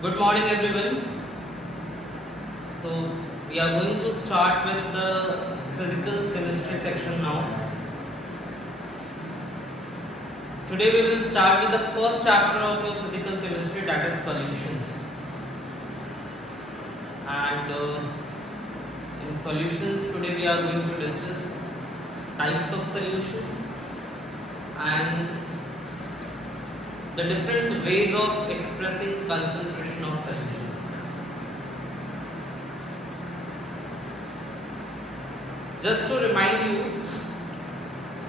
Good morning, everyone. So, we are going to start with the physical chemistry section now. Today, we will start with the first chapter of your physical chemistry, that is solutions. And in solutions, today we are going to discuss types of solutions and the different ways of expressing concentration of solutions. Just to remind you,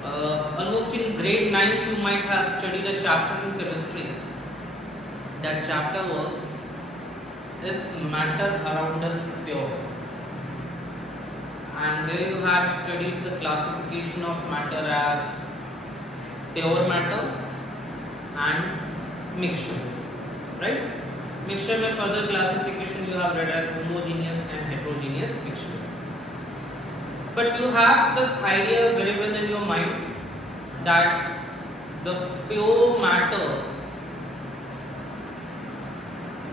almost in grade 9 you might have studied a chapter in chemistry. That chapter was Is Matter Around Us Pure? And there you had studied the classification of matter as pure matter and mixture, right? Mixture में further classification you have read as homogeneous and heterogeneous mixtures. But you have this idea very well in your mind that the pure matter,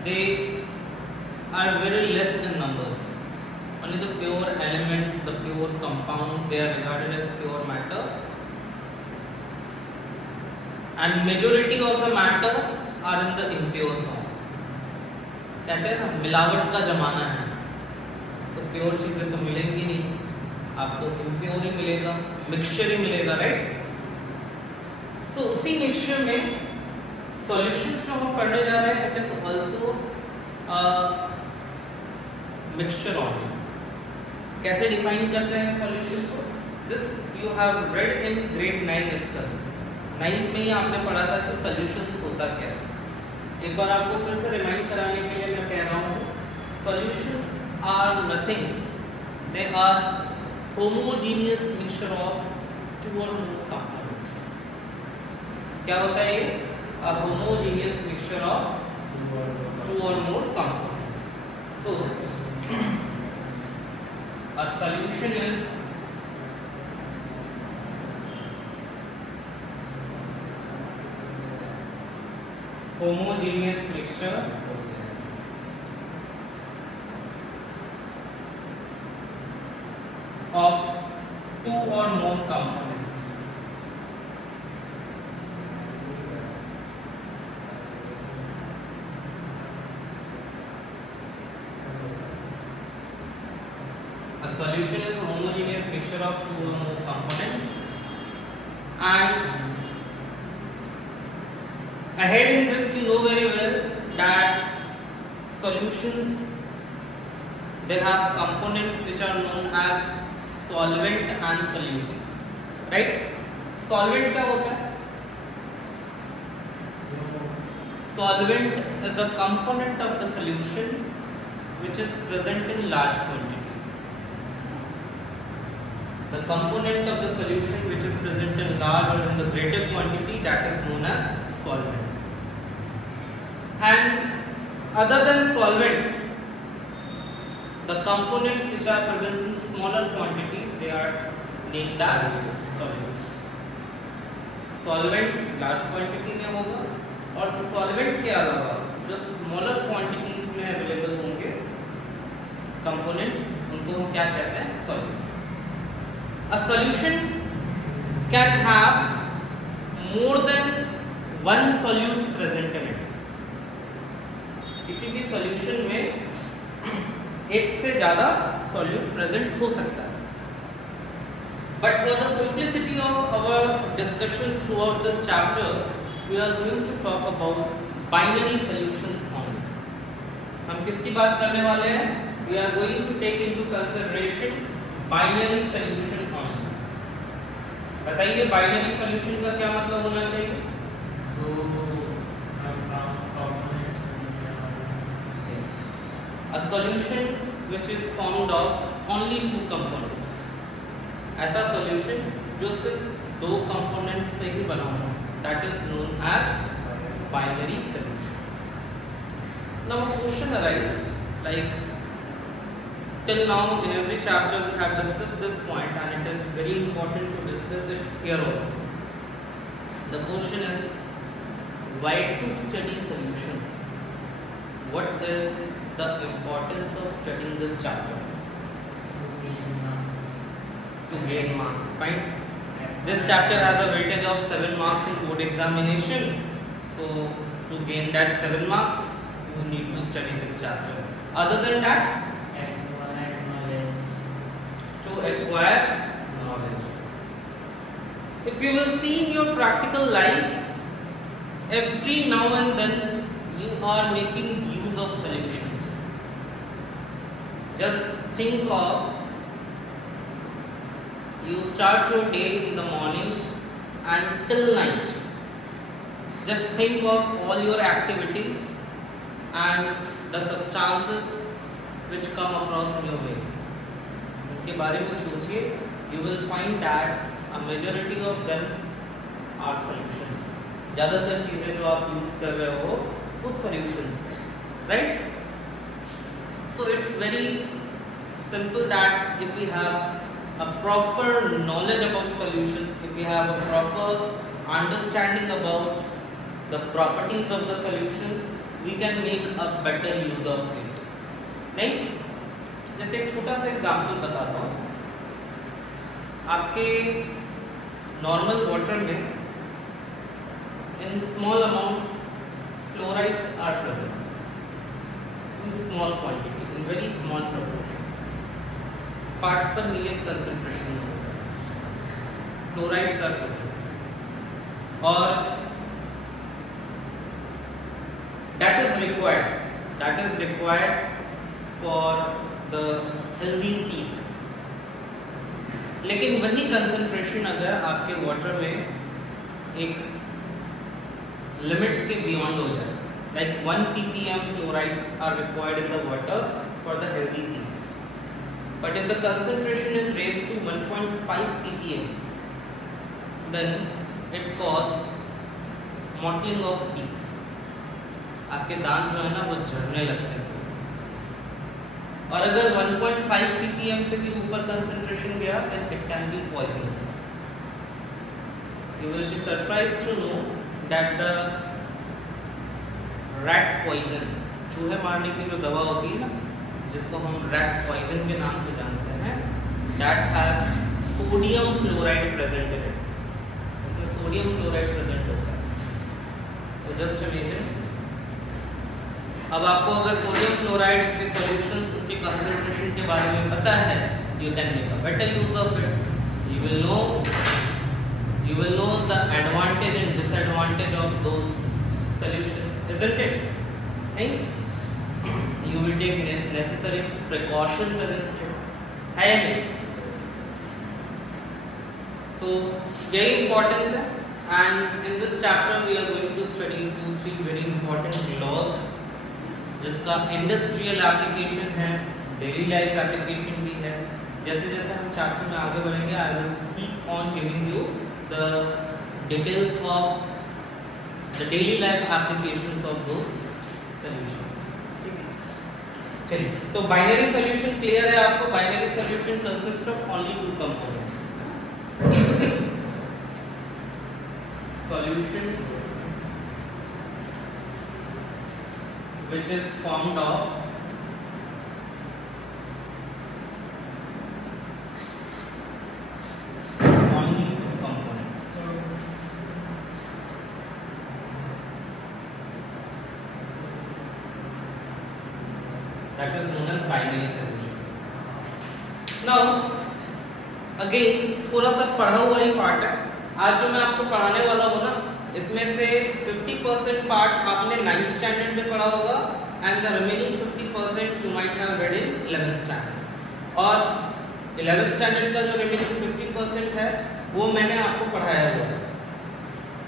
they are very less in numbers. Only the pure element, the pure compound, they are regarded as pure matter. And majority of the matter are in the impure form. कहते हैं ना मिलावट का जमाना है, तो प्योर चीज़ें तो मिलेंगी नहीं, आपको इम्प्योर ही मिलेगा, मिक्सचर ही मिलेगा, राइट? सो उसी मिक्सचर में सॉल्यूशंस जो हम पढ़ने जा रहे हैं, it is also mixture only. कैसे डिफाइन करते हैं सॉल्यूशन को? This you have read in grade 9 itself. 9th में ही आपने पढ़ा था कि सॉल्यूशंस होता क्या है. एक बार आपको फिर से रिमाइंड कराने के लिए मैं कह रहा हूँ, solutions are nothing, they are homogeneous mixture of two और मोर कंपोनेंट्स. क्या होता है ये? A homogeneous mixture of two और more components. So a solution is homogeneous mixture of two or more components. A solution is a homogeneous mixture of two or more components, and ahead in this you know very well that solutions, they have components which are known as solvent and solute, right? Solvent क्या होता है? Solvent is a component of the solution which is present in large quantity. The component of the solution which is present in large or in the greater quantity, that is known as solvent. And other than solvent, the components which are present in smaller quantities, they are named as solutes. Solvent large quantity में होगा और solvent के अलावा जो smaller quantities में available होंगे components, उनको हम क्या कहते हैं? solute. A solution can have more than one solute present in it. किसी भी सॉल्यूशन में एक से ज़्यादा सॉल्यूट प्रेजेंट हो सकता है. But for the simplicity of our discussion throughout this chapter, we are going to talk about binary solutions only. हम किसकी बात करने वाले हैं? We are going to take into consideration binary solution only. बताइए बाइनरी सॉल्यूशन का क्या मतलब होना चाहिए? A solution which is formed of only two components. ऐसा solution जो सिर्फ दो components से ही बना हो, that is known as binary solution. Now a question arises, like till now in every chapter we have discussed this point and it is very important to discuss it here also. The question is, why to study solutions? what is the importance of studying this chapter? To gain marks. Fine. This chapter has a weightage of 7 marks in board examination. So to gain that 7 marks, you need to study this chapter. Other than that, Acquire knowledge. to acquire knowledge. If you will see in your practical life, every now and then you are making use of solutions. Just think of, you start your day in the morning and till night. Just think of all your activities and the substances which come across in your way. उनके बारे में सोचिए. You will find that a majority of them are solutions. ज़्यादातर चीज़ें जो आप यूज़ कर रहे हो वो solutions, right? So it's very simple that if we have a proper knowledge about solutions, if we have a proper understanding about the properties of the solutions, we can make a better use of it. नहीं? जैसे एक छोटा सा एग्जाम्पल बताता हूँ. आपके normal water में in small amount fluorides are present in small quantity, in very small proportion. Parts per million concentration में होता है. Fluorides are present और that is required for the healthy teeth. लेकिन वही कंसंट्रेशन अगर आपके वाटर में एक लिमिट के बियॉन्ड हो जाए, like 1 ppm fluorides are required in the water for the healthy teeth, but if the concentration is raised to 1.5 ppm, then it cause mottling of teeth. आपके दांत जो है ना वो झड़ने लगते हैं. और अगर 1.5 ppm से भी ऊपर कंसंट्रेशन गया, then it can be poisonous. You will be surprised to know that the rat poison, चूहे मारने की जो दवा होती है ना, जिसको हम rat poison के नाम से जानते हैं, that has sodium fluoride present in it. इसमें sodium fluoride present होता है. तो just imagine, अब आपको अगर सोडियम क्लोराइड के सॉल्यूशंस उसके कंसंट्रेशन के बारे में पता है, you can make a better use of it. You will know the advantage and disadvantage of those solutions, isn't it? Right? You will take necessary precautions against it. है या नहीं? तो यही इम्पोर्टेंस है. And in this chapter we are going to study 2-3 very important laws, जिसका industrial application है, daily life application भी है. जैसे जैसे हम चैप्टर में आगे बढ़ेंगे, I will keep on giving you the details of the daily life applications of those solutions. ठीक है, चलिए. तो बाइनरी सॉल्यूशन क्लियर है आपको. Binary solution consist of only 2 components. Solution which is formed of only 2 components. That is known as binary solution. Now again थोड़ा सा पढ़ा हुआ ही पार्ट है. आज जो मैं आपको पढ़ाने वाला हूँ ना, इसमें से 50% पार्ट आपने 9th स्टैंडर्ड में पढ़ा होगा and the remaining 50% you might have read in 11th standard. और 11th स्टैंडर्ड का जो रिमेनिंग 50% है वो मैंने आपको पढ़ाया हुआ है.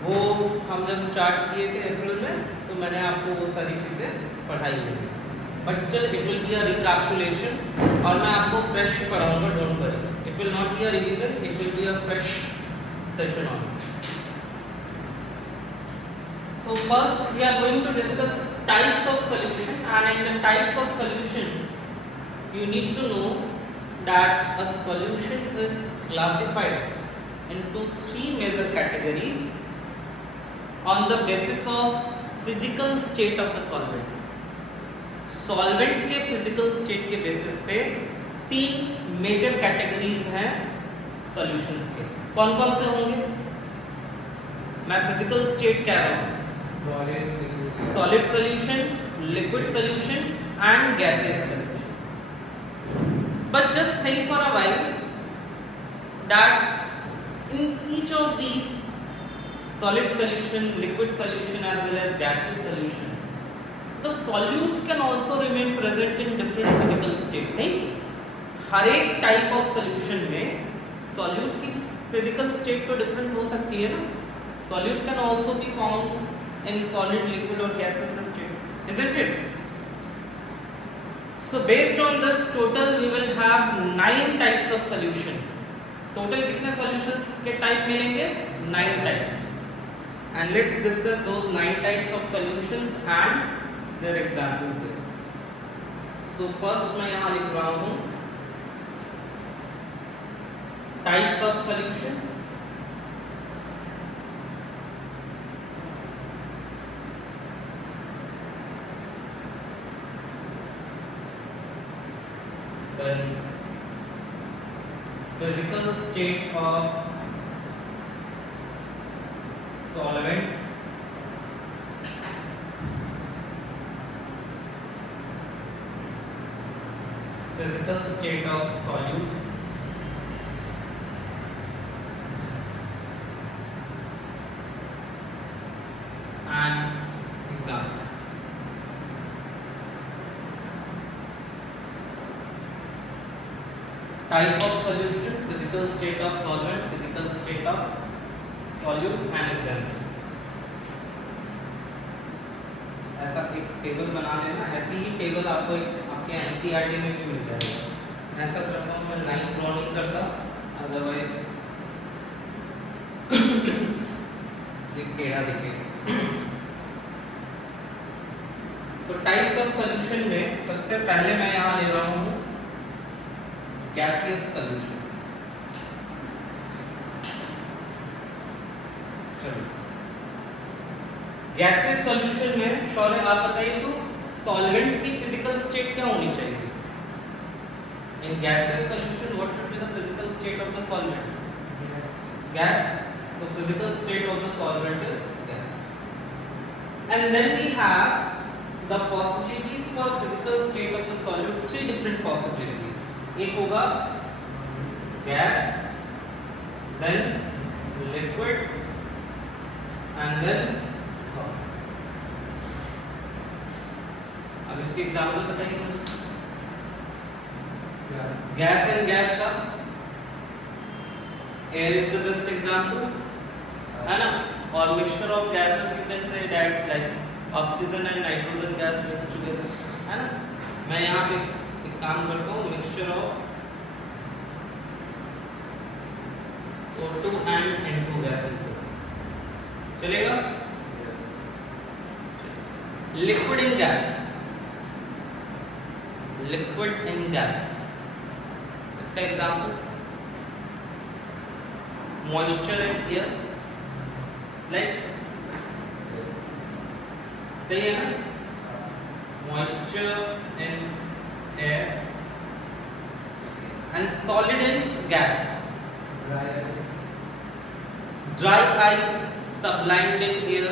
वो हम जब स्टार्ट किए थे अप्रैल में, तो मैंने आपको वो सारी चीज़ें पढ़ाई हुई. But still it will be a recapitulation, और मैं आपको फ्रेश पढ़ाऊंगा. Don't worry, it will not be a revision, it will be a fresh session on. So first we are going to discuss types of solution, and in the types of solution you need to know that a solution is classified into 3 major categories on the basis of physical state of the solvent. Solvent के physical state के बेसिस पे 3 major categories हैं सॉल्यूशंस के। कौन कौन से होंगे? मैं फिजिकल स्टेट कह रहा हूं, solid solution, liquid solution and gaseous solution. But just think for a while that in each of these solid solution, liquid solution as well as gaseous solution, the solutes can also remain present in different physical state। नहीं, हर एक type of solution में solute की physical state तो different हो सकती है ना। Solute can also be found in solid, liquid और gaseous state, isn't it? So based on this total we will have 9 types of solution। Total कितने solutions के टाइप मिलेंगे? 9 types. And let's discuss those 9 types of solutions and their examples. So first मैं यहां लिख रहा हूं types of solution. then physical state of solvent, physical state of solute, and examples। Type of solution, physical state of solvent, physical state of solute and examples। ऐसा एक टेबल बना लेना। ऐसी ही टेबल आपको आपके एनसीईआरटी में भी मिल जाएगा। मैं ऐसा करता हूँ, मैं लाइन ड्रॉ नहीं करता, अदरवाइज एक टेढ़ा दिखेगा। तो टाइप्स ऑफ सॉल्यूशन में सबसे पहले मैं यहाँ ले रहा हूँ गैसियस सॉल्यूशन। चलो, गैसियस सॉल्यूशन में शौर्य आप बताइए तो सॉल्वेंट की फिजिकल स्टेट क्या होनी चाहिए? In gaseous solution what should be the physical state of the solvent? Gas. So physical state of the solvent is gas। And then we have the possibilities for physical state of the solute, 3 different possibilities। एक होगा gas, then liquid and then solid। अब इसके example बताइए मुझे। Gas and gas का air is the best example, है ना। और mixture of gases you can say that like oxygen and nitrogen gas mix together, है ना। मैं यहाँ पे एक काम करता हूँ, mixture of O2 and N2 gases चलेगा। Liquid in gas, liquid in gas, इसका example moisture and air, like सही है ना। Moisture in air and solid in gas, dry ice सब्लाइम्ड इन एयर,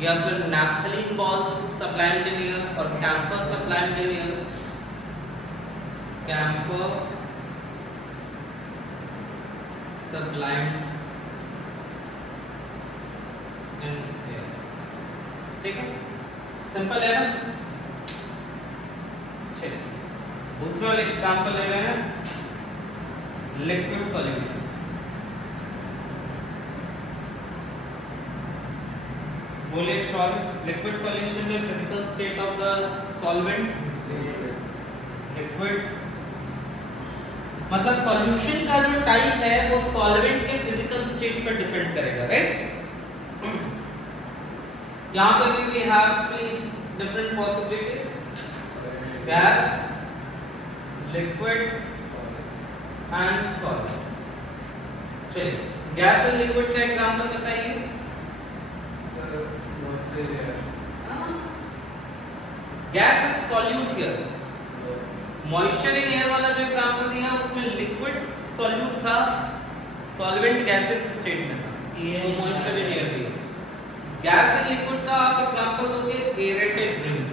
या फिर naphthalene balls sublimed in air और camphor sublimed in air. Camphor sublimed in air, ठीक है, सिंपल है ना। चलिए दूसरा एग्जांपल ले रहे हैं लिक्विड सॉल्यूशन। बोले सॉल्व लिक्विड सॉल्यूशन में physical state of the solvent liquid, मतलब सॉल्यूशन का जो टाइप है वो सॉल्वेंट के फिजिकल स्टेट पर डिपेंड करेगा, राइट। यहाँ पे भी we have 3 different possibilities, gas, liquid and solid। चलिए गैस और लिक्विड का एग्जांपल बताइए। Gas is solute here. Moisture in air वाला जो एग्जांपल दिया उसमें लिक्विड सॉल्यूट था, सॉल्वेंट गैसेस स्टेट में था, तो मॉइस्चर इन एयर दिया। गैस इन लिक्विड का आप एग्जांपल दोगे aerated drinks,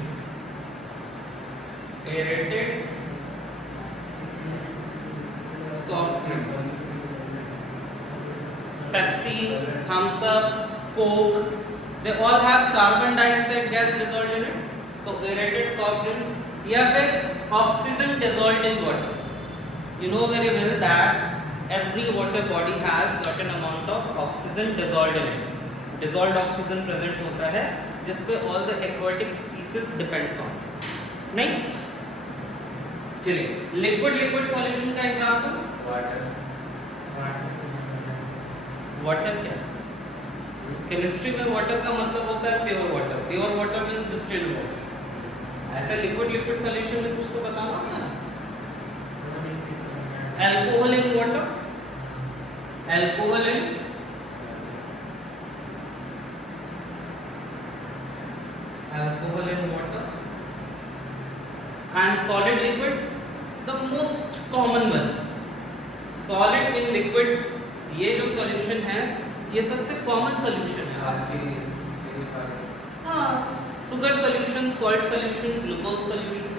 aerated soft drinks, Pepsi, Thums Up, Coke, they all have carbon dioxide gas dissolved in it, तो aerated soft drinks या फिर oxygen dissolved in water. You know very well that every water body has certain amount of oxygen dissolved in it. Dissolved oxygen present होता है जिस पे all the aquatic species depends on. नहीं? चलिए liquid solution का example water क्या? केमिस्ट्री में वाटर का मतलब होता है pure water, pure water means distilled water. ऐसे लिक्विड सॉल्यूशन में कुछ तो बताना होगा ना। Alcohol in water, alcohol in water and solid liquid, the most common one solid in liquid. ये जो सॉल्यूशन है ये सबसे कॉमन सॉल्यूशन है। हाँ, sugar solution, salt solution, glucose solution,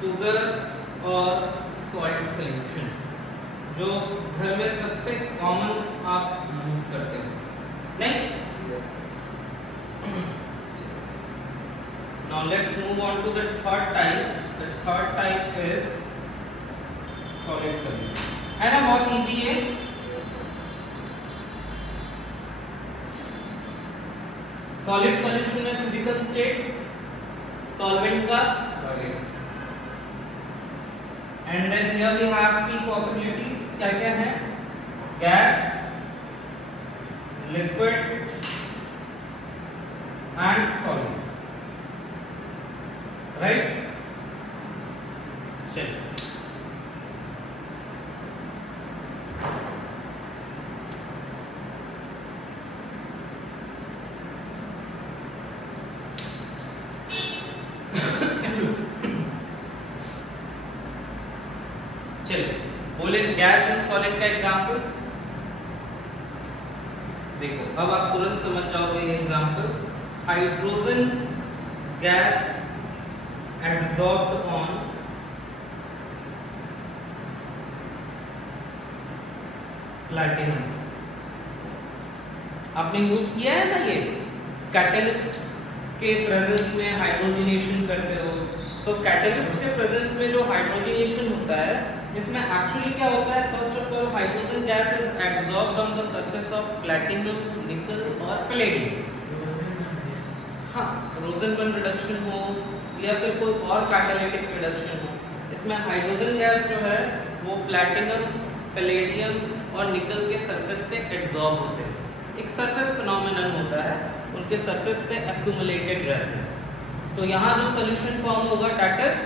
sugar और सॉल्ट सॉल्यूशन जो घर में सबसे कॉमन आप यूज करते हैं, नहीं? Now let's move on to the third type. The third type is solid solution. है ना, बहुत इजी है। सॉलिड सॉल्यूशन में फिजिकल स्टेट सॉल्वेंट का and then here we have three possibilities, क्या क्या है? Gas, liquid and solid, right? चलिए बोले गैस एंड सॉलिड का एग्जांपल देखो। अब आप तुरंत समझ जाओगे ये example. Hydrogen gas absorbed on platinum. आपने यूज किया है ना ये कैटलिस्ट के प्रेजेंस में हाइड्रोजनेशन करते हो, तो कैटलिस्ट के प्रेजेंस में जो हाइड्रोजनेशन होता है इसमें एक्चुअली क्या होता है? First of all hydrogen gas is absorbed on the surface of platinum, निकल और पैलेडियम। हाँ, रोजनबर्न रिडक्शन हो या फिर कोई और कैटालिटिक रिडक्शन हो, इसमें हाइड्रोजन गैस जो है वो प्लैटिनम, पैलेडियम और निकल के सरफेस पे एब्जॉर्ब होते हैं। एक सरफेस फिनोमेनन होता है, उनके सरफेस पे एक्यूमुलेटेड रहते हैं। तो यहाँ जो सॉल्यूशन फॉर्म होगा that is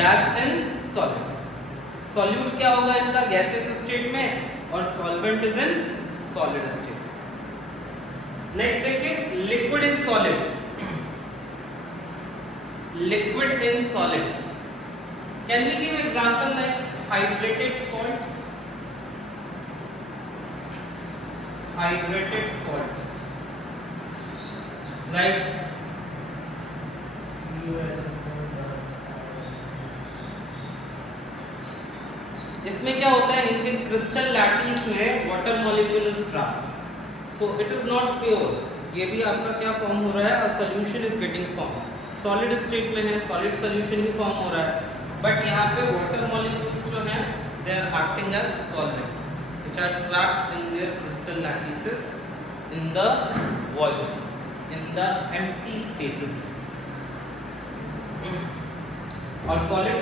gas and solid. Solute क्या होगा इसका? गैसियस स्टेट में, और solvent is in solid state. Next देखिए liquid in solid. Liquid in solid, can we give example like hydrated salts? Hydrated salts like इसमें क्या होता है? इनके क्रिस्टल लैटिस में water molecule is trapped, so it is not pure. ये भी आपका क्या फॉर्म हो रहा है? A solution is getting form. Solid state में है, सॉलिड सॉल्यूशन ही फॉर्म हो रहा है, बट यहाँ पे वाटर मॉलिक्यूल्स जो हैं they are acting as solvent which are trapped in their crystal lattices in the voids, in the empty spaces. और solid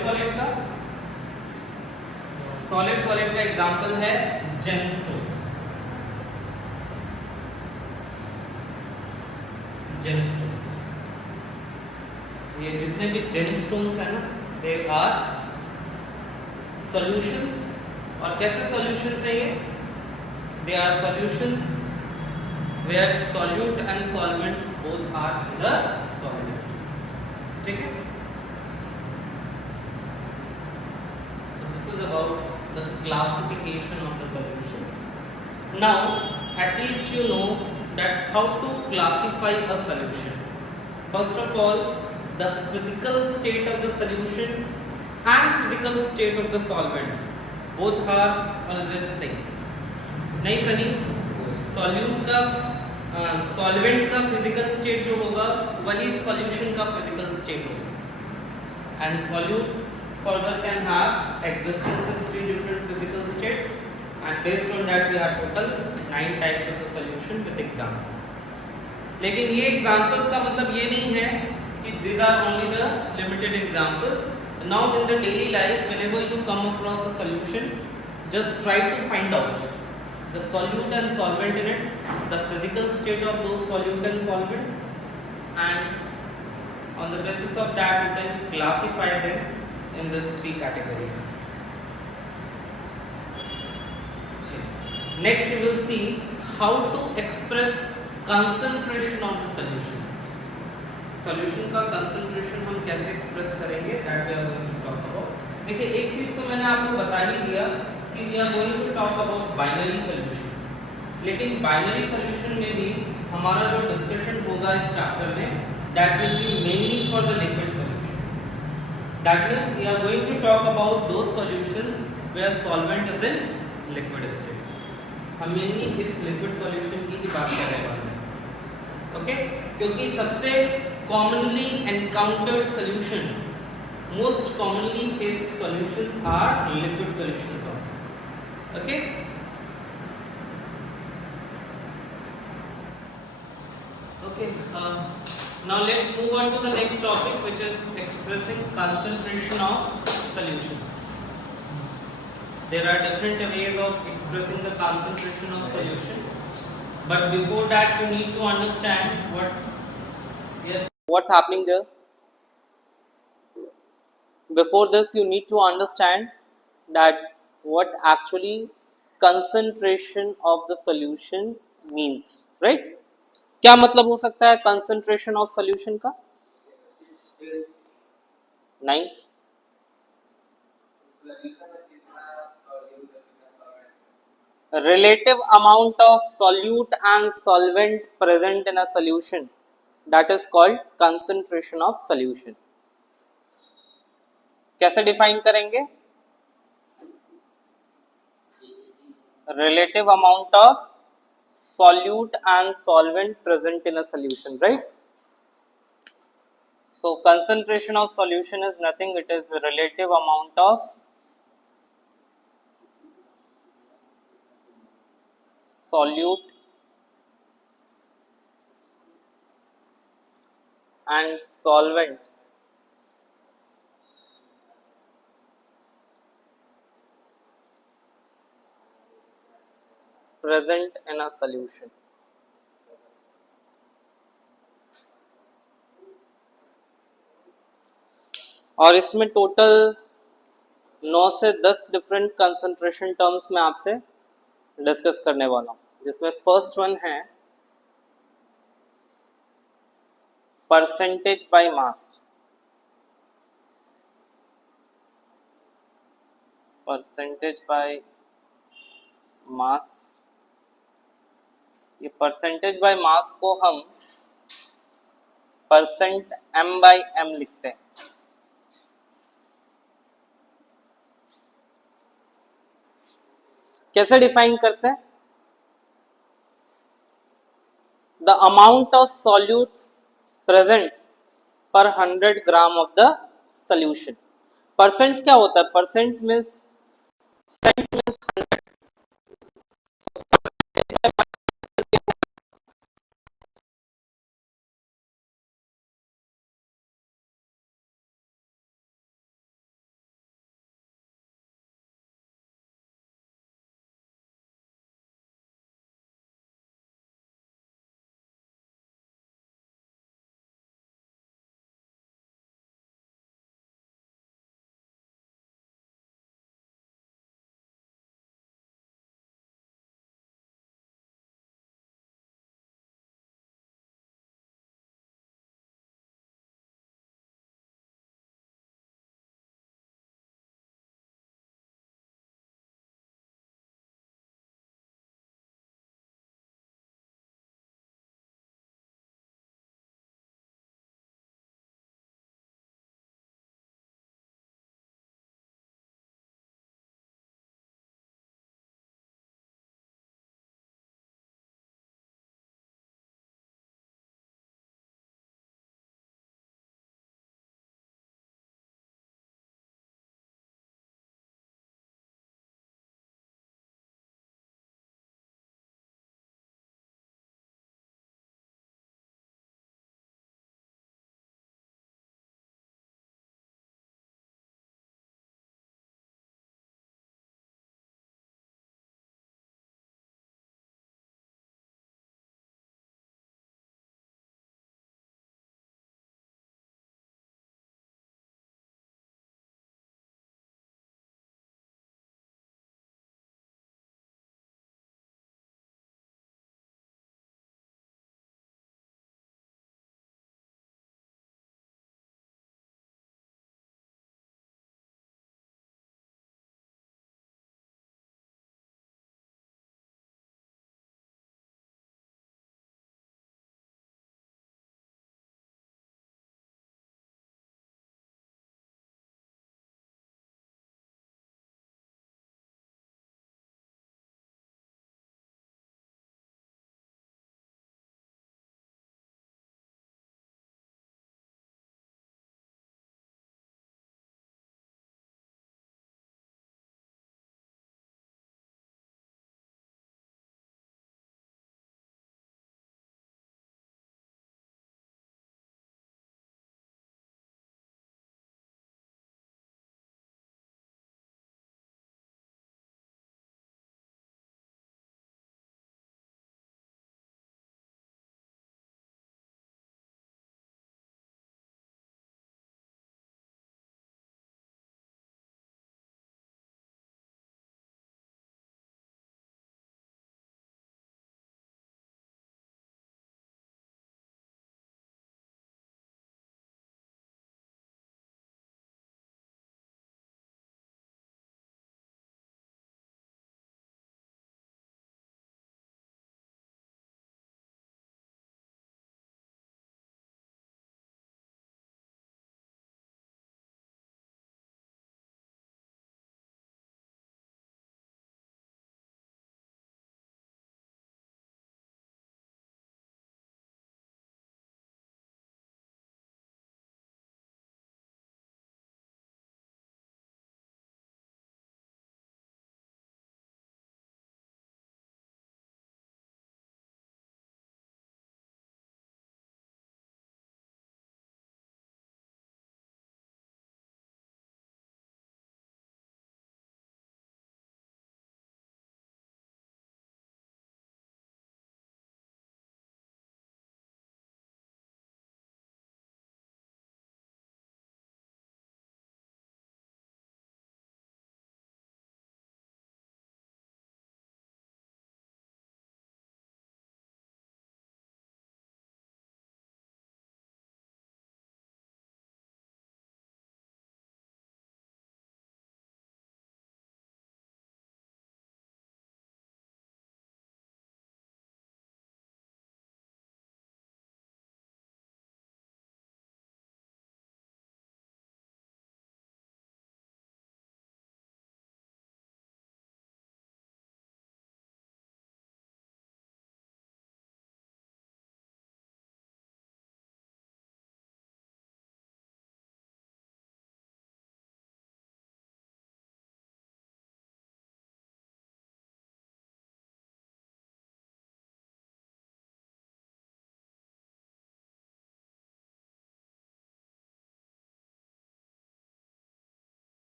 का एग्जाम्पल है जेमस्टोन्स। ये जितने भी जेमस्टोन्स है ना दे आर सॉल्यूशंस। और कैसे सॉल्यूशंस है ये? They are solutions where solute and solvent both are in the solid state. ठीक है? So this is about the classification of the solutions. Now, at least you know that how to classify a solution. First of all, the physical state of the solution and physical state of the solvent both are always same. नहीं सनी, सॉल्यूट का सॉल्वेंट का physical state जो होगा वही सॉल्यूशन का physical state होगा. And solute further can have existence in 3 different physical state, and based on that we have total 9 types of the solution with example. लेकिन ये examples का मतलब ये नहीं है कि these are only the limited examples. Now in the daily life, whenever you come across a solution, just try to find out the solute and solvent in it, the physical state of those solute and solvent, and on the basis of that you can classify them in these 3 categories. Next we will see how to express concentration of the solutions. Solution का concentration हम कैसे express करेंगे, that we are going to talk about. देखिए एक चीज तो मैंने आपको बता ही दिया कि we are going to talk about binary solution. लेकिन binary solution में भी हमारा जो discussion होगा इस chapter में, that will be mainly for the liquid solution. That means we are going to talk about those solutions where solvent is in liquid state. हम mainly इस liquid solution की ही बात करने वाले हैं, okay? क्योंकि सबसे commonly encountered solution, most commonly faced solutions are liquid solutions only, okay? Okay. Now let's move on to the next topic, which is expressing concentration of solutions. There are different ways of expressing the concentration of solution, but before that you need to understand what's happening there. Before this you need to understand that what actually concentration of the solution means, right? क्या मतलब हो सकता है concentration of solution का? नहीं, relative amount of solute and solvent present in a solution, that is called concentration of solution. कैसे define करेंगे? relative amount of solute and solvent present in a solution, right? So concentration of solution is nothing, it is relative amount of solute and solvent present in a solution. और इसमें टोटल 9 से 10 different concentration terms में आपसे डिस्कस करने वाला हूँ, जिसमें first one है percentage by mass. Percentage by mass, ये परसेंटेज बाय मास को हम परसेंट m बाय m लिखते हैं. कैसे डिफाइन करते हैं? The amount of solute present पर 100 gram of the solution. Percent क्या होता है? Percent means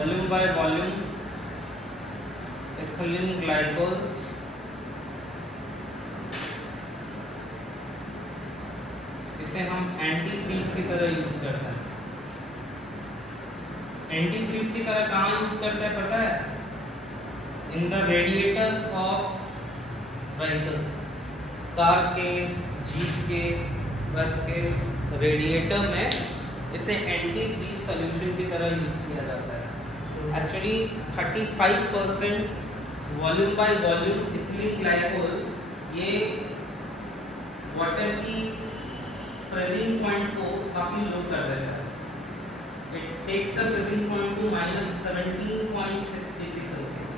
volume by volume ethylene glycol इसे हम एंटी फ्रीज की तरह यूज करते हैं। एंटी फ्रीज की तरह कहाँ यूज करते हैं पता है? In the radiators of vehicle, car के, जीप के, बस के रेडिएटर में इसे एंटी फ्रीज सॉल्यूशन की तरह यूज किया जाता है। Actually 35% volume by volume ethylene glycol ये वाटर की फ्रीजिंग पॉइंट को काफी लो कर देता है। It takes the freezing point to -17.6 degree Celsius.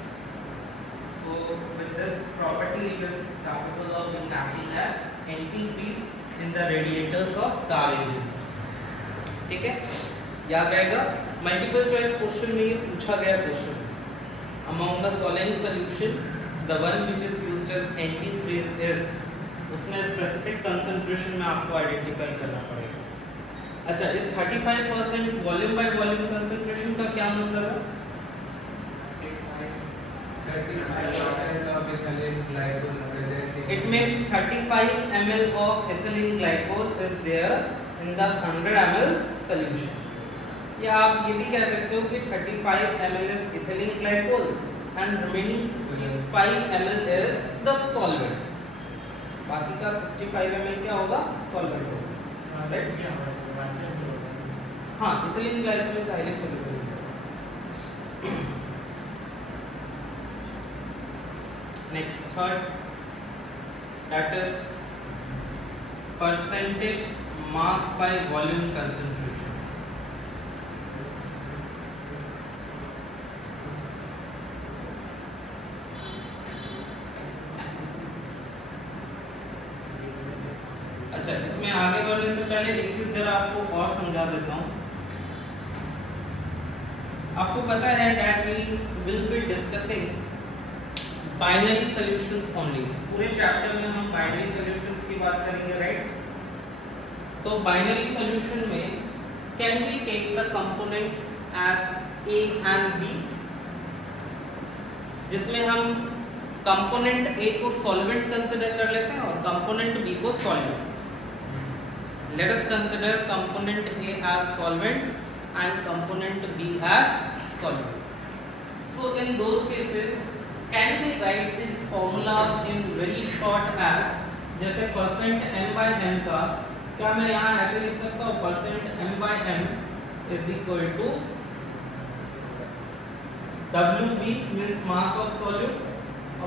So with this property it is capable of being acting as antifreeze in the radiators of car engines। ठीक है, याद रहेगा। मल्टीपल चॉइस क्वेश्चन में ये पूछा गया question, among the following solution the one which is used as antifreeze is, उसमें specific concentration में आपको आइडेंटिफाई करना पड़ेगा। अच्छा, इस 35% वॉल्यूम बाय वॉल्यूम कंसंट्रेशन का क्या मतलब है? 35% of ethylene glycol present in It means 35 ml of ethylene glycol is there in the 100 ml solution। या आप ये भी कह सकते हो कि 35 ml is ethylene glycol and remaining 65 ml is the solvent। बाकी का 65 ml क्या होगा? सॉल्वेंट होगा। हाँ, ethylene glycol is highly soluble. Next third, that is percentage mass by volume concentration। अच्छा, इसमें आगे बढ़ने से पहले एक चीज जरा आपको और समझा देता हूँ। आपको पता है that we will be discussing binary solutions only. पूरे चैप्टर में हम बाइनरी सॉल्यूशंस की बात करेंगे, राइट? तो बाइनरी सॉल्यूशन में can we take the components as A and B, जिसमें हम कंपोनेंट ए को सॉल्वेंट कंसीडर कर लेते हैं और कंपोनेंट बी को सॉल्वेंट। Let us consider component A as solvent and component B as solvent. So in those cases can we write these formulas in very short as, जैसे परसेंट m by m का क्या मैं यहाँ ऐसे लिख सकता हूँ? Percent m by m is equal to WB means mass of solute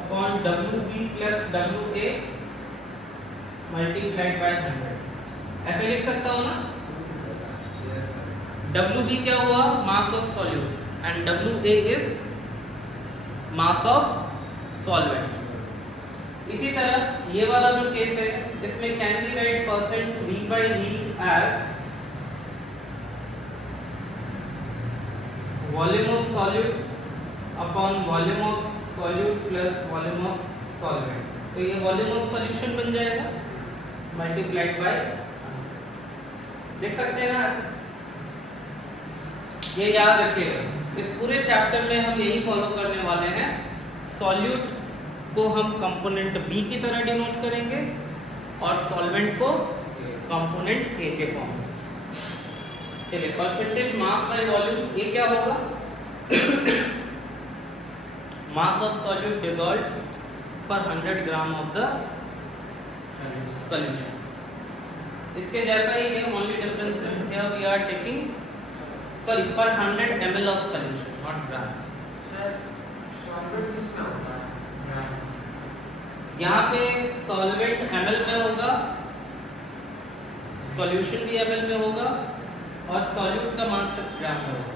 upon WB plus WA multiplied by 100। ऐसे लिख सकता हूँ ना? yes sir। WB क्या हुआ? mass of solute and WA is mass of solvent. इसी तरह ये वाला जो केस है, इसमें can be write percent V by V as volume of solute upon volume of solute plus volume of solvent. तो ये वॉल्यूम ऑफ सॉल्यूशन बन जाएगा मल्टीप्लाइड बाय, देख सकते हैं ना? ये याद रखिएगा, इस पूरे चैप्टर में हम यही फॉलो करने वाले हैं। सॉल्यूट को हम कंपोनेंट बी की तरह डिनोट करेंगे और सॉल्वेंट को कंपोनेंट ए के फॉर्म में। चलिए, परसेंटेज मास बाय वॉल्यूम, ये क्या होगा? मास ऑफ सॉल्यूट डिसॉल्व्ड पर 100 ग्राम ऑफ द सॉल्यूशन। इसके जैसा ही है, only difference is here we are taking per 100 ml of solution, not gram। Sir solvent किसमें होता है? यहाँ पे सॉल्वेंट ml में होगा, सॉल्यूशन भी ml में होगा और सॉल्यूट का मास ग्राम में होगा।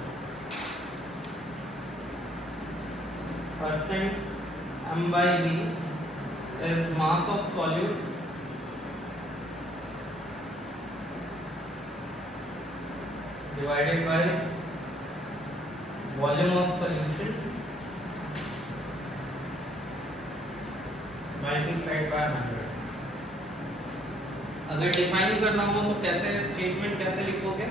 Percent m by v is mass of solute divided by volume of solution multiplied by 100। अगर डिफाइन करना हो तो कैसे स्टेटमेंट कैसे लिखोगे?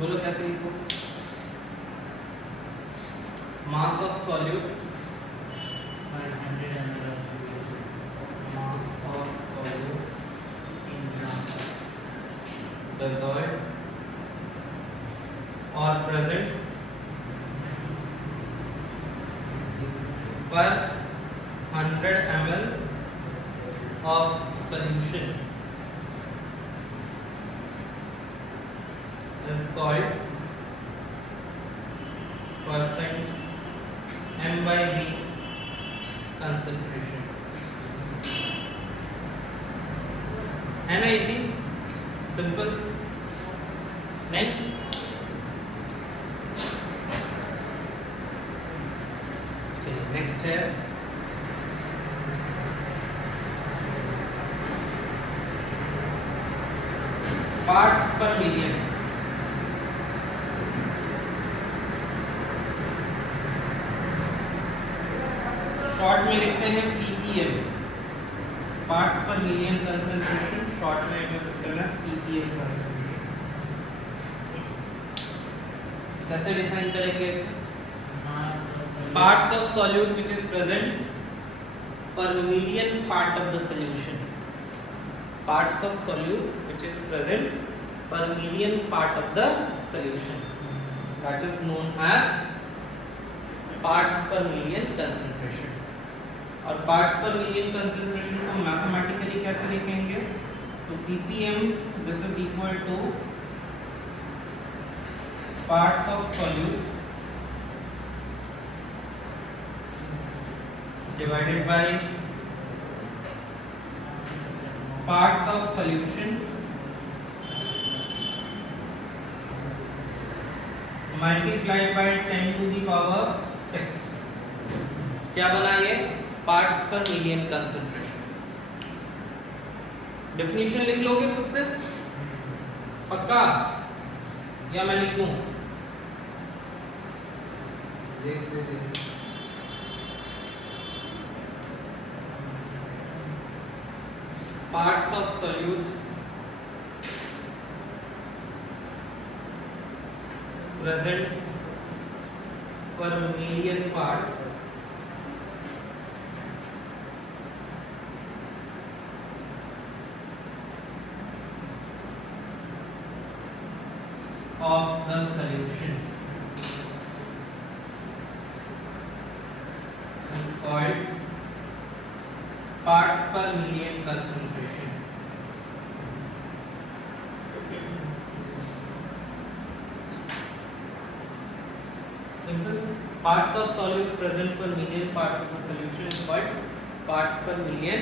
बोलो कैसे लिखो? मास ऑफ सॉल्यूट, पर 100 ml of solution mass of solute in gram dissolved or present per 100 ml of solution is called percent m/v concentration. है ना इजी, सिंपल नहीं? चलिए नेक्स्ट है पार्ट्स पर मिलियन। शॉर्ट में लिखते हैं ppm, पार्ट्स पर मिलियन कंसंट्रेशन, शॉर्ट में लिख सकते हैं ppm कंसंट्रेशन। कैसे डिफाइन करेंगे इसे? Parts of solute which is present per million part of the solution. Parts of solute which is present per million part of the solution. That is known as parts per million concentration. और parts per million concentration को mathematically कैसे लिखेंगे? तो ppm this is equal to parts of solute divided by parts of solution multiplied by 10 to the power 6। क्या बना ये? पार्ट्स पर million concentration. Definition लिख लोगे खुद से? पक्का या मैं लिख दूं? लिख दे। Parts of solute present per million part of the solution is called parts per million concentration। Simple. Parts of solute present per million parts of the solution is called parts per million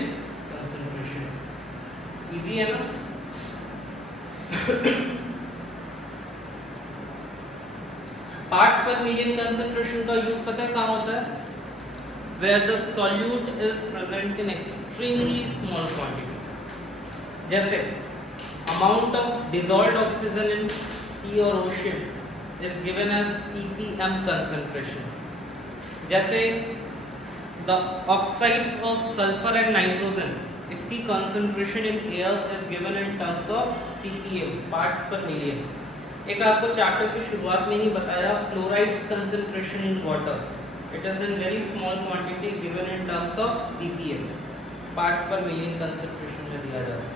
concentration। Easy है ना? पार्ट्स पर million concentration का यूज पता है कहाँ होता है? Where the solute is present in extremely small quantity। जैसे amount of dissolved oxygen in sea or ocean is given as ppm concentration। जैसे the oxides of sulfur and nitrogen, इसकी concentration in air is given in terms of ppm, parts per million। एक आपको चैप्टर की शुरुआत में ही बताया fluorides concentration in water, it is in very small quantity given in terms of ppm, parts पर million concentration में दिया जाता है।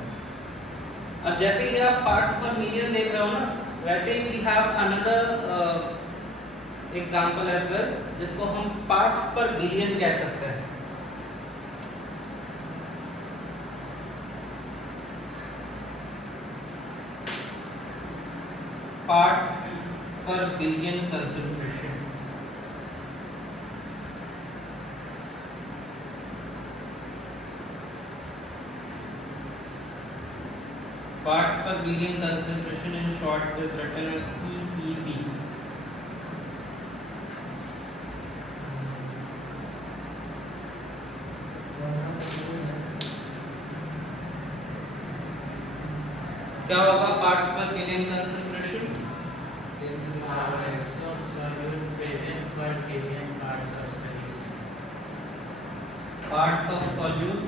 अब जैसे ही आप पार्ट्स पर मिलियन देख रहे हो ना, वैसे ही we have another example as well, जिसको हम पार्ट्स पर बिलियन कह सकते हैं। parts per billion concentration। Parts per billion concentration in short is written as ppb। क्या होगा पार्ट्स पर billion concentration? parts of solute present per billion parts of solution Parts of solute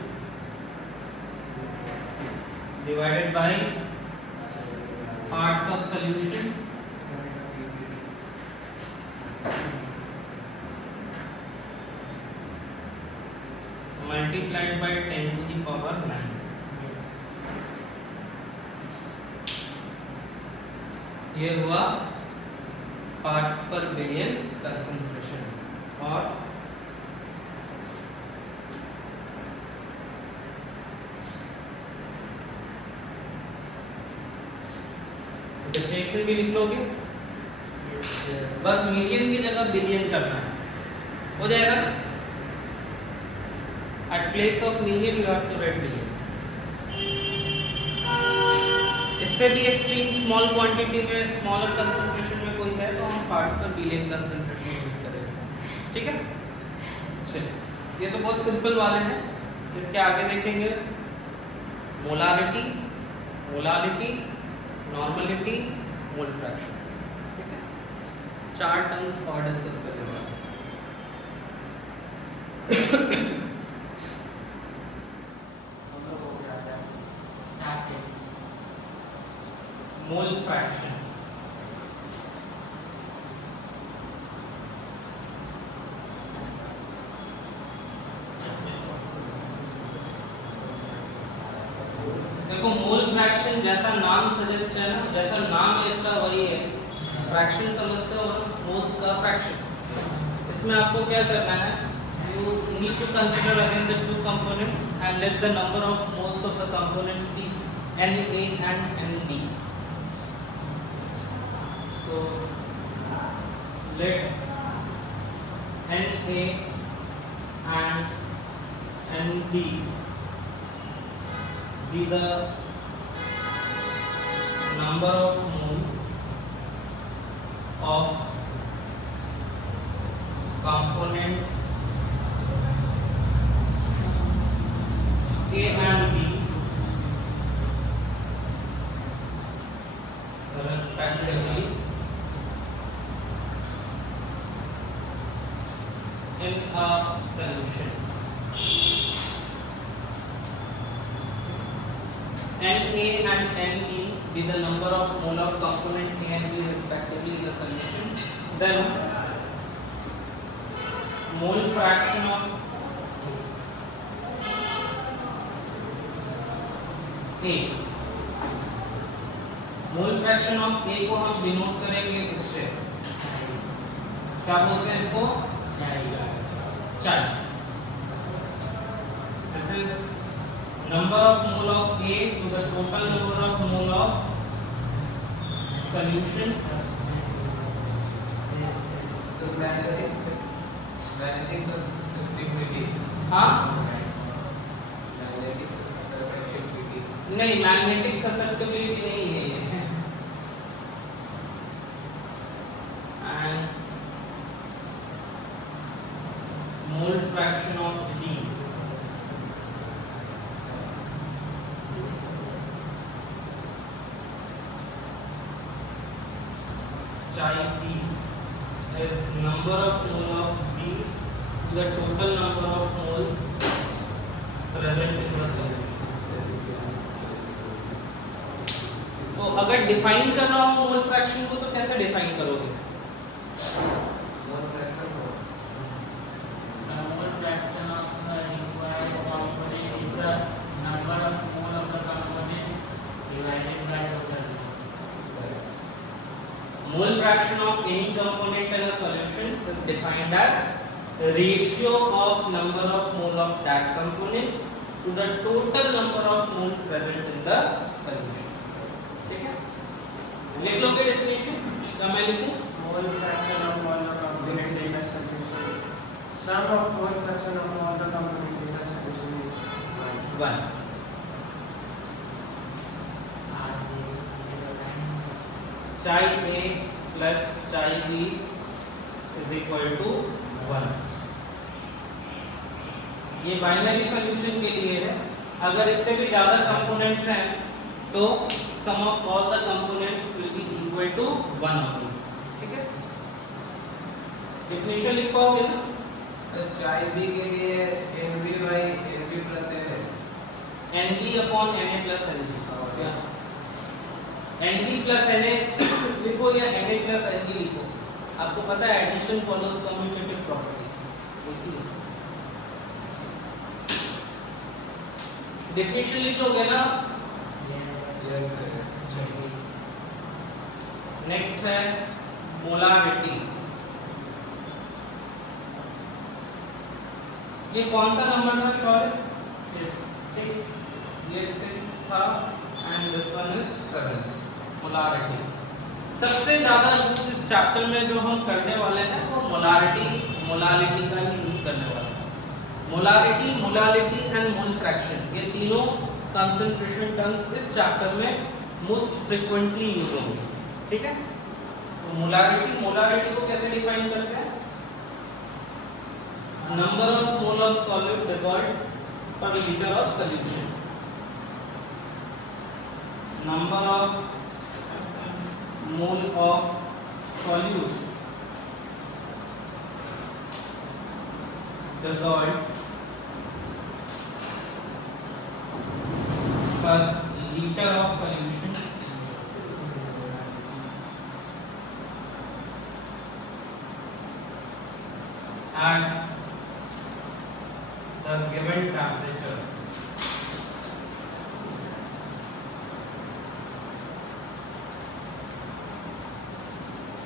divided by parts of solution multiplied by 10 to the power 9. ये हुआ पार्ट्स पर billion concentration. और डेफिनेशन भी लिख लोगे, बस मिलियन की जगह बिलियन करना है, हो जाएगा। At place of million you have to write billion. इससे भी एक्सट्रीम स्मॉल क्वांटिटी में, स्मॉलर कंसंट्रेशन में कोई है तो हम पार्ट्स पर बिलियन कंसंट्रेशन यूज करेंगे, ठीक है। चलिए, ये तो बहुत सिंपल वाले हैं। इसके आगे देखेंगे molarity, molality, normality, mole fraction, ठीक है। 4 टर्म्स और डिस्कस करेंगे। मोल फ्रैक्शन, देखो मोल फ्रैक्शन जैसा नाम सजेस्ट है ना, जैसा नाम है इसका वही है, फ्रैक्शन समझते हो ना, मोल्स का फ्रैक्शन। इसमें आपको क्या करना है, you need to consider again the two components and let the number of moles of the components be Na and Nb. So let Na and Nb be the number of mole of component A and B respectively in a solution. Na and Nb be the number of mole of component A and B respectively in the solution. Then mole fraction of A, mole fraction of A को हम डिनोट करेंगे इससे, क्या बोलते हैं इसको, chi. This is number of mole of A to the total number of mole of solution. तो magnetic substitutivity, हाँ मैग्नेटिक सब्स्टिट्यूटिविटी नहीं, मैग्नेटिक ससेप्टिबिलिटी नहीं है ये। And mole fraction of G chi B is number of mole of B to the total number of mole present in the solution. तो अगर डिफाइन करना हो मोल फ्रैक्शन को तो कैसे डिफाइन करोगे? मोल फ्रैक्शन को mole fraction of the required component is the number of mole of the component divided by total. Mole fraction of any component in a solution is defined as ratio of number of mole of that component to the total number of mole present in the solution. ठीक है, लिख लो के डेफिनेशन, क्या मैं लिखूं? Mole fraction of all the component in a solution. Sum of mole fraction of all the component in a solution is 1. Chi A plus chi B is equal to 1. ये binary solution के लिए है। अगर इससे भी ज्यादा components हैं तो sum of all the components will be equal to 1 only, ठीक है। डेफिनेशन लिख पाओगे ना? तो chi B के लिए Nb by Nb plus N है, Nb upon Na plus Nb, और क्या Na प्लस Na लिखो या Na प्लस Ne लिखो, आपको पता है एडिशन फॉलोज कम्यूटेटिव प्रॉपर्टी। देखिए डेफिनेशन लिख लोगे ना। Yes, sir. नेक्स्ट है मोलारिटी। ये कौन सा नंबर था शौर्य? 6 ये 6 था एंड दिस वन इज 7। मोलारिटी सबसे ज्यादा यूज इस चैप्टर में जो हम करने वाले हैं वो मोलारिटी मोलालिटी का ही यूज करने वाले हैं। Molarity, molality and mole fraction, ये तीनों कंसंट्रेशन टर्म्स इस चैप्टर में मोस्ट फ्रीक्वेंटली यूज होंगे। ठीक है, तो मोलारिटी को कैसे डिफाइन करते हैं? Number of mole of solute dissolved per litre of solution. Number of mole of solute dissolved per liter of solution at the given temperature.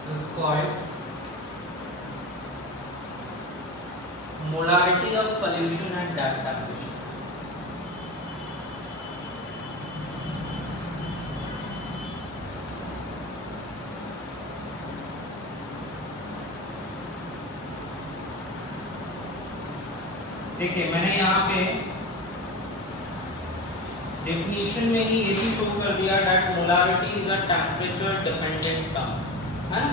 This is called molarity of solution at that temperature. देखिए मैंने यहाँ पे डेफिनेशन में ही ये भी शो कर दिया that molarity is a temperature dependent term, है ना?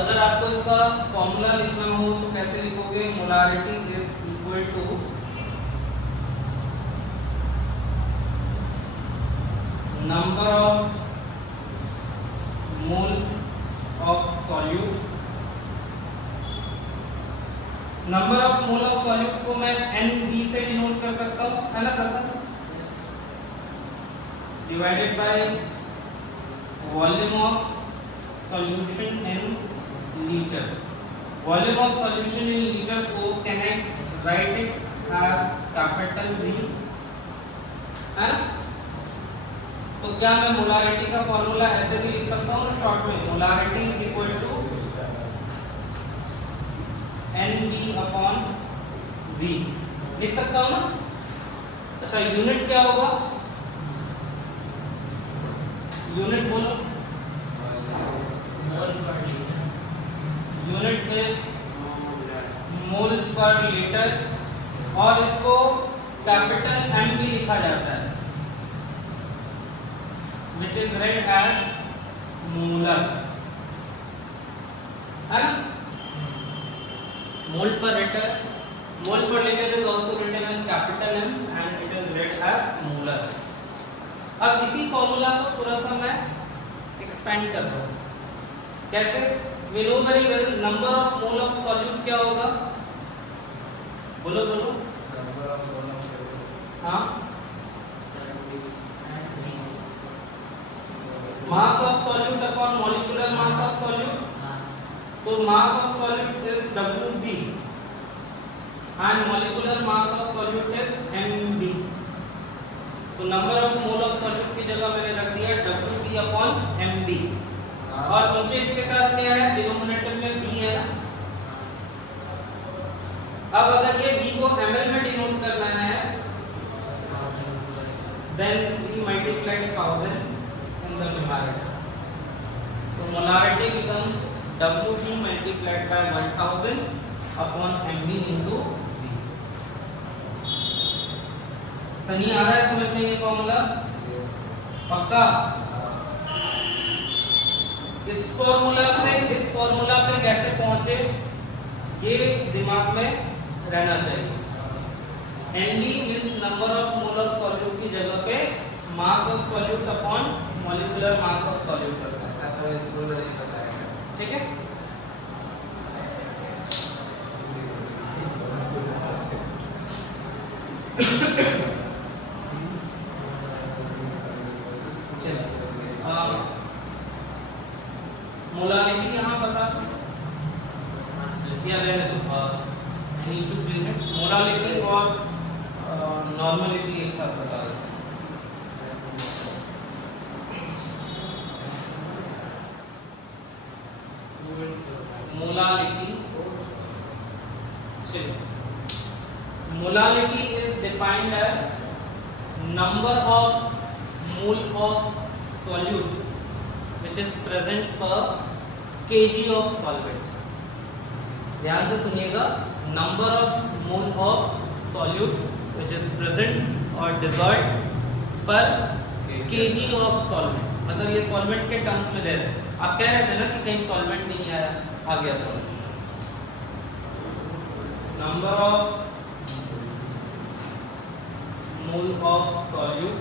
अगर आपको इसका फॉर्मूला लिखना हो तो कैसे लिखोगे? Molarity is equal to number of mole of solute. Number of mole of solute को मैं NB से डिनोट कर सकता हूँ, है ना Pratham? Divided by volume of solution in litre. Volume of solution in litre को can I write it as capital V, है ना? तो क्या मैं मोलारिटी का फॉर्मूला ऐसे भी लिख सकता हूँ शॉर्ट में? Molarity is equal to NB upon V लिख सकता हूँ ना? अच्छा यूनिट क्या होगा? यूनिट बोलो। मोल पर लीटर। यूनिट इज मोल पर लीटर और इसको कैपिटल M भी लिखा जाता है which is read as molar, है ना? मोल पर litre is also written as capital M and it is read as molar। अब इसी फॉर्मूला को थोड़ा सा मैं एक्सपेंड कर रहा हूँ। कैसे? We know very well number of mole of solute क्या होगा? बोलो बोलो। Number of mole of solute. हाँ, mass of solute upon molecular mass of solute। तो mass of solute is WB and molecular mass of solute is MB। तो number of mole of solute की जगह मैंने रख दिया WB upon MB और नीचे इसके साथ क्या है? डिनोमिनेटर में B है ना? अब अगर ये B को ml में डिनोट करना है then we multiply 1000 in the numerator, so molarity becomes WB multiplied by 1000 upon MB into V। Sunny आ रहा है समझ में ये फॉर्मूला? पक्का? इस फॉर्मूला से इस फॉर्मूला पे कैसे पहुंचे ये दिमाग में रहना चाहिए। ND means number of mole of solute की जगह पे mass of solute upon molecular mass of solute होता है। ऐसा तो स्कूल में नहीं बताएगा। ठीक है? मोलालिटी यहाँ बता या रहने दो, I need to clean it. Molality और नॉर्मलिटी एक साथ बता देते हैं। मोलालिटी, चलिए, molality is defined as number of mole of solute which is present per kg of solvent। ध्यान से सुनिएगा, number of mole of solute which is present or dissolved per kg of solvent। मतलब ये solvent के टर्म्स में दे रहे हैं। आप कह रहे थे ना कि कहीं solvent नहीं आया, आ गया solvent। Number of mole of solute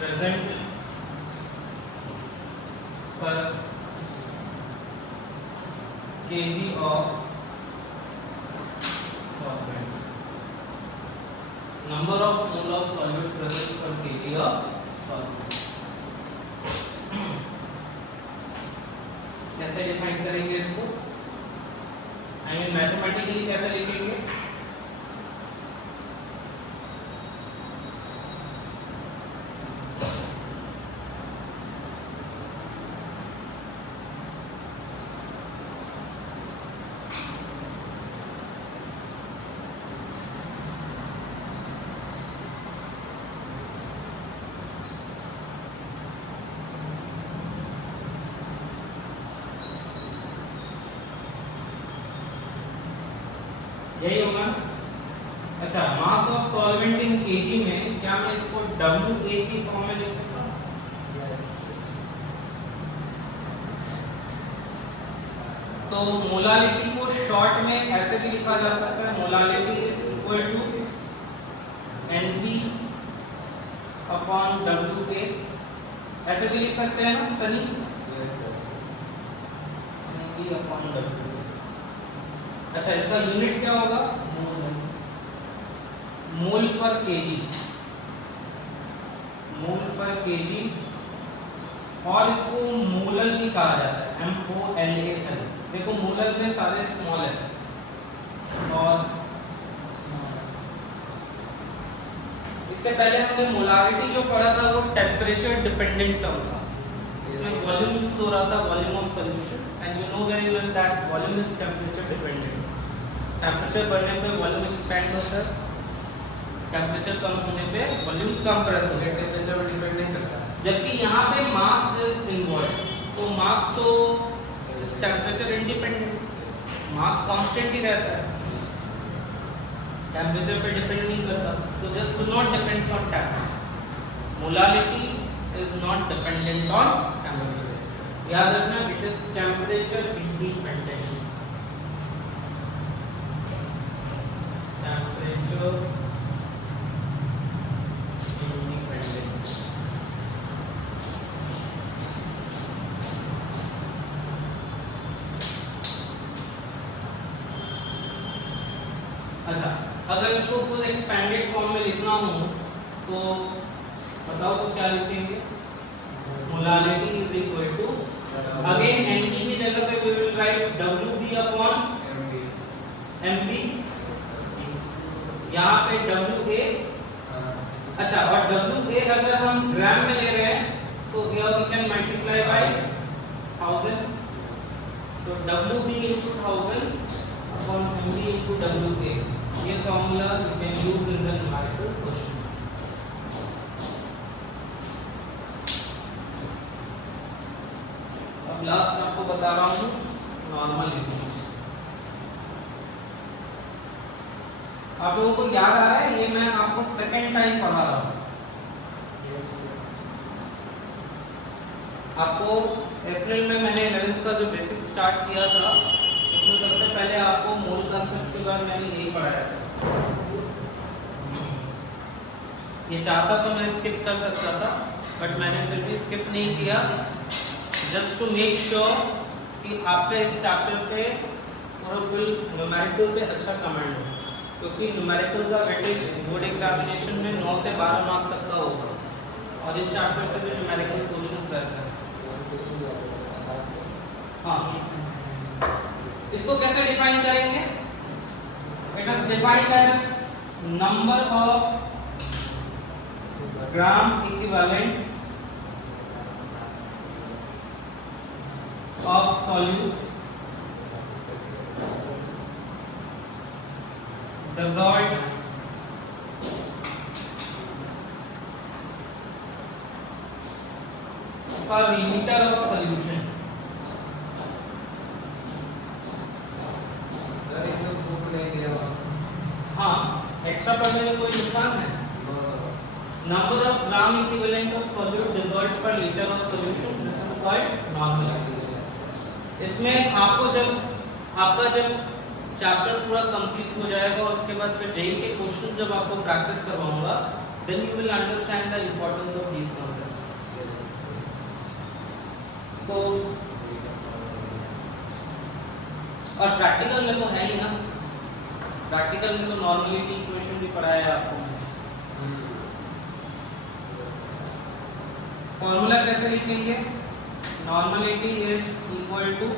present per kg of solvent। number of mole of solute present per kg of solvent। कैसे डिफाइन करेंगे इसको, आई मीन मैथमेटिकली कैसे लिखेंगे? यही होगा। अच्छा, मास ऑफ सॉल्वेंट इन केजी में क्या मैं इसको WA की फॉर्म में लिख सकता हूँ? तो मोलालिटी को शॉर्ट में ऐसे भी लिखा जा सकता है, molality is equal to NB upon WA। ऐसे भी लिख सकते हैं ना सनी? NB upon WA। अच्छा, इसका यूनिट क्या होगा? मोल पर केजी, मोल पर केजी, और इसको मोलल भी कहा जाता है, MOLAL। देखो मोलल में सारे स्मॉल है। और इससे पहले हमने मोलारिटी जो पढ़ा था वो टेम्परेचर डिपेंडेंट टर्म था। इसमें वॉल्यूम यूज हो रहा था, volume of solution, and you know very well that volume is temperature dependent. Temperature बढ़ने पे वॉल्यूम एक्सपेंड होता है, टेम्परेचर कम होने पे वॉल्यूम कंप्रेस होता है, टेम्परेचर पर डिपेंडेंट करता है। जबकि यहाँ पे मास इज इन्वॉल्व, तो मास तो टेम्परेचर इंडिपेंडेंट, मास कांस्टेंट ही रहता है, टेम्परेचर पे डिपेंड नहीं करता। तो just do not depends on temperature. Molality is not dependent on temperature, याद रखना, it is temperature independent. Temperature independent. अच्छा, अगर इसको फुल एक्सपेंडेड फॉर्म में लिखना हो तो बताओ तो क्या लिखेंगे? Molality is equal to, again ND की जगह पे we will write WB upon MB, यहाँ पे WA। अच्छा, और WA अगर हम ग्राम में ले रहे हैं तो here we can multiply by 1000, तो WB into 1000 upon MB into WA। ये formula you can use in the numerical question। अब लास्ट आपको बता रहा हूँ नॉर्मलिटी। आप लोगों को याद आ रहा है, ये मैं आपको सेकंड टाइम पढ़ा रहा हूँ। आपको अप्रैल में मैंने 11th का जो बेसिक स्टार्ट किया था, उसमें सबसे पहले आपको मोल कंसेप्ट के बारे में मैंने यही पढ़ाया था। ये चाहता तो मैं स्किप कर सकता था, बट मैंने फिर भी स्किप नहीं किया, जस्ट टू मेक श्योर कि आपके इस चैप्टर पे और फुल न्यूमेरिकल पे अच्छा कमेंट हो। क्योंकि न्यूमेरिकल का वेटेज बोर्ड एग्जामिनेशन में 9 से 12 मार्क तक का होगा और इस चैप्टर से भी न्यूमेरिकल क्वेश्चंस रहते हैं। हाँ, इसको कैसे डिफाइन करेंगे? It is defined as number of gram equivalent of solute dissolved per liter of solution। Sir एकदम बुक नहीं दिया हुआ। हाँ, एक्स्ट्रा पढ़ने में कोई नुकसान है? Number of gram equivalent of solute dissolved per litre of solution, this is called normalisation. इसमें आपको जब चैप्टर पूरा कंप्लीट हो जाएगा और उसके बाद फिर जेई के क्वेश्चंस जब आपको प्रैक्टिस करवाऊंगा, then you will understand the importance of these concepts. तो और प्रैक्टिकल में तो है ही ना, प्रैक्टिकल में तो नॉर्मलिटी इक्वेशन भी पढ़ाया है आपको। फॉर्मूला कैसे लिखेंगे? Normality is equal to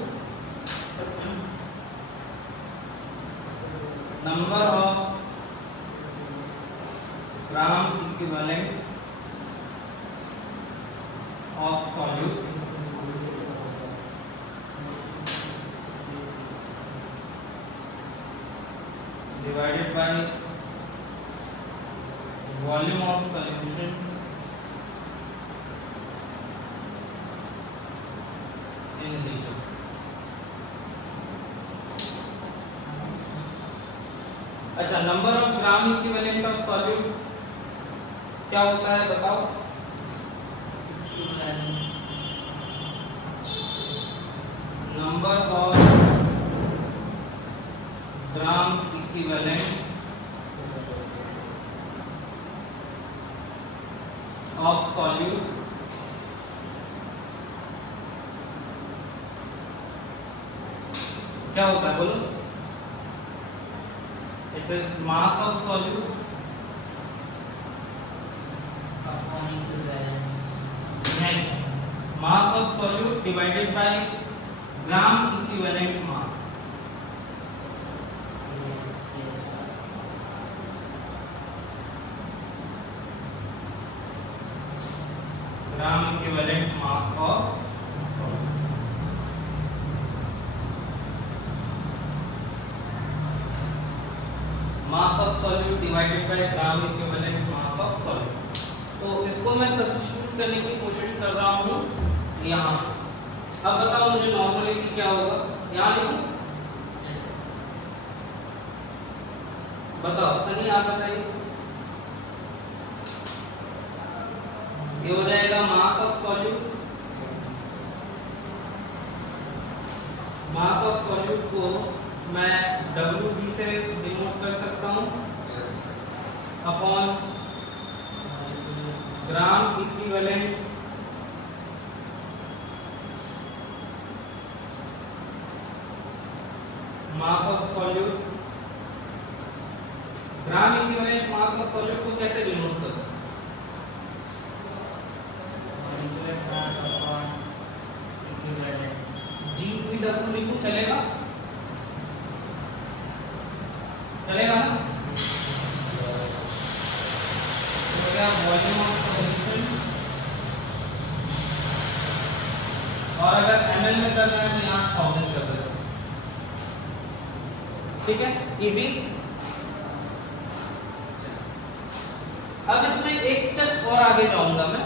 number of gram equivalent of solute divided by volume of solution in liter। अच्छा, number of gram equivalent of solute क्या होता है बताओ? Number of gram equivalent of solute क्या होता है बोलो? It is mass of solute upon equivalence। नहीं, mass of solute divided by gram equivalent mass। gram equivalent mass of solute। Mass of solute divided by gram equivalent mass of solute. तो इसको मैं सब्स्टिट्यूट करने की कोशिश कर रहा हूँ यहाँ। अब बताओ मुझे नॉर्मलिटी क्या होगा? यहाँ लिखूँ? बताओ सनी, आप बताइए। ये हो जाएगा mass of solute. Mass of solute को मैं WD से डिनोट कर सकता हूँ upon gram equivalent mass of solute. Gram equivalent mass of solute को कैसे डिनोट करूँ? GEW लिखूँ, चलेगा? चलेगा ना? तो क्या वॉल्यूम ऑफ सॉल्यूशन, और अगर ml में करना है तो यहाँ 1000 कर देगा। ठीक है, इजी। अब इसमें एक स्टेप और आगे जाऊंगा मैं।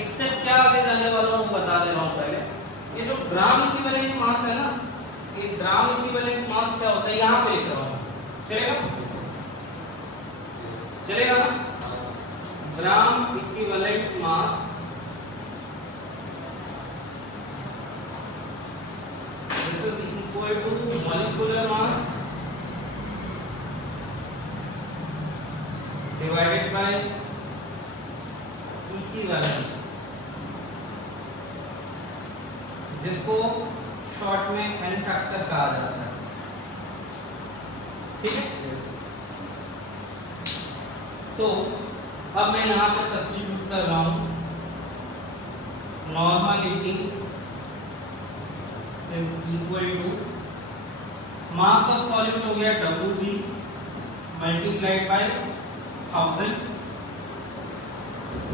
एक स्टेप क्या आगे जाने वाला हूँ बता दे रहा हूँ पहले। ये जो ग्राम इक्विवेलेंट मास है ना, ये ग्राम इक्विवेलेंट मास क्या होता है यहाँ पे लिख रहा हूँ। चलेगा? चलेगा ना? Gram equivalent mass this is equal to molecular mass divided by equivalence, जिसको शॉर्ट में n फैक्टर कहा जाता है। ठीक है? तो अब मैं यहाँ पे सब्स्टिट्यूट कर रहा हूँ normality is equal to mass of solid हो गया WB multiplied by 1000।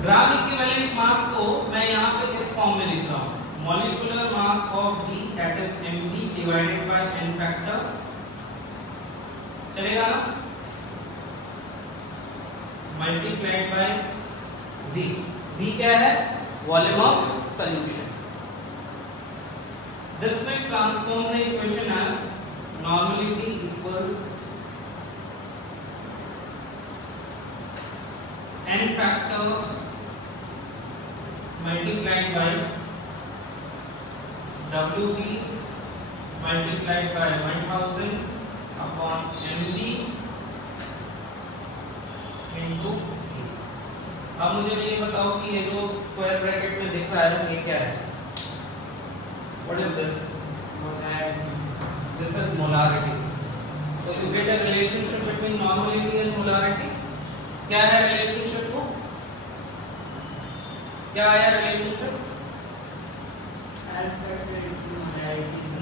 Gram equivalent mass को मैं यहाँ पे इस फॉर्म में लिख रहा हूँ molecular mass of B that is mg divided by n factor. चलेगा ना, मल्टीप्लाइड बाय V। V क्या है? Volume of solution. This will transform the equation as normality equal n factor multiplied by WB multiplied by 1000 upon mg into E। अब मुझे ये बताओ कि ये जो स्क्वायर ब्रैकेट में दिख रहा है ये क्या है? What is this? This is molarity. So you get a relationship between normality and molarity. क्या है रिलेशनशिप को? क्या आया relationship?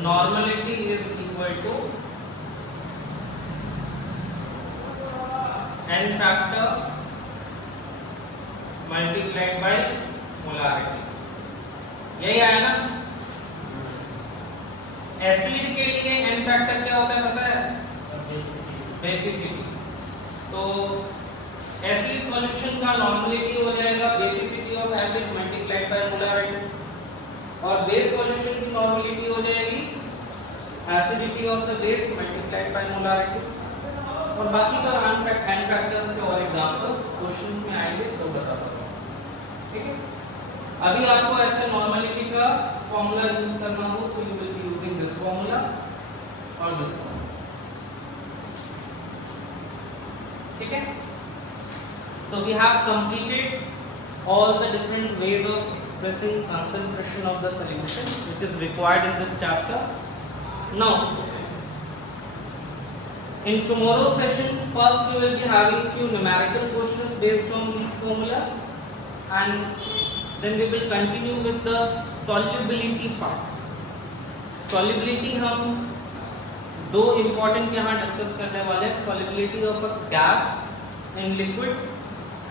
Normality is equal to n factor multiplied by molarity. यही आया ना? एसिड के लिए n फैक्टर क्या होता है पता है? बेसिसिटी। तो एसिड सॉल्यूशन का नॉर्मलिटी हो जाएगा basicity of acid multiplied by molarity, और बेस सॉल्यूशन की नॉर्मलिटी हो जाएगी acidity of the base multiplied by molarity. और बाकी का एन फैक्टर्स के और एग्जांपल्स क्वेश्चंस में आएंगे तो बताता हूं, ठीक है। अभी आपको ऐसे नॉर्मलिटी का फॉर्मूला यूज करना हो तो you will be using this formula और दिस फॉर्मूला, ठीक है। So we have completed all the different ways of expressing concentration of the solution which is required in this chapter. Now, in tomorrow's session, first we will be having few numerical questions based on these formulas, and then we will continue with the solubility part. Solubility हम दो important यहाँ discuss करने वाले हैं, solubility of a gas in liquid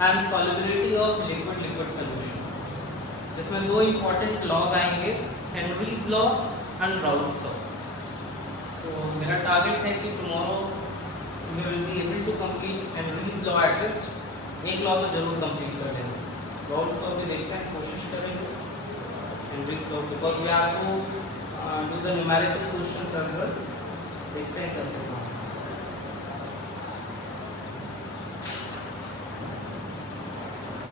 and solubility of liquid solution, जिसमें दो important laws आएंगे, Henry's law and Raoult's law। So मेरा target है कि tomorrow we will be able to complete Henry's law at least, एक law तो जरूर complete कर देंगे, Raoult's law भी देखते हैं, कोशिश करेंगे, Henry's law because we have to do the numerical questions as well, देखते हैं करते हैं।